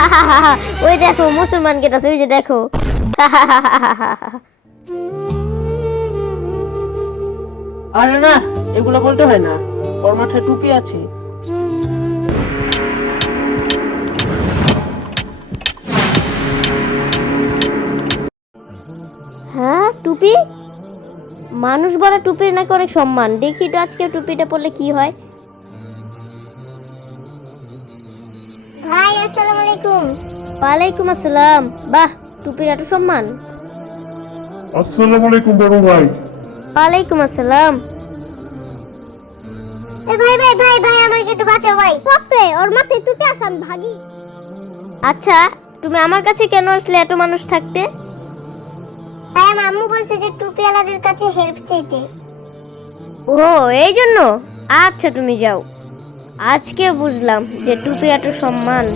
ওই দেখো মুসলমান গেটাছে ওই যে দেখো। আরে না এগুলো বলতে হয় না ওর মাথায় টুপি আছে। হ্যাঁ টুপি? মানুষ বলা টুপির নাকি অনেক সম্মান। দেখি তো আজকে টুপিটা পরলে কি হয়। আলাইকুম। ওয়ালাইকুম আসসালাম। বাহ টুপির এত সম্মান। আসসালামু আলাইকুম বড় ভাই। ওয়ালাইকুম আসসালাম। এ ভাই ভাই ভাই ভাই আমাকে একটু বাঁচাও ভাই। বাপরে ওর মাথায় ভাগি। আচ্ছা তুমি আমার কাছে কেন আসলে এত মানুষ থাকতে? ভাই আমার আম্মু বলছে যে টুপি আলাদের কাছে হেল্প চাইতে। ও এই জন্য? আচ্ছা তুমি যাও। আজকে বুঝলাম যে টুপি এত সম্মান।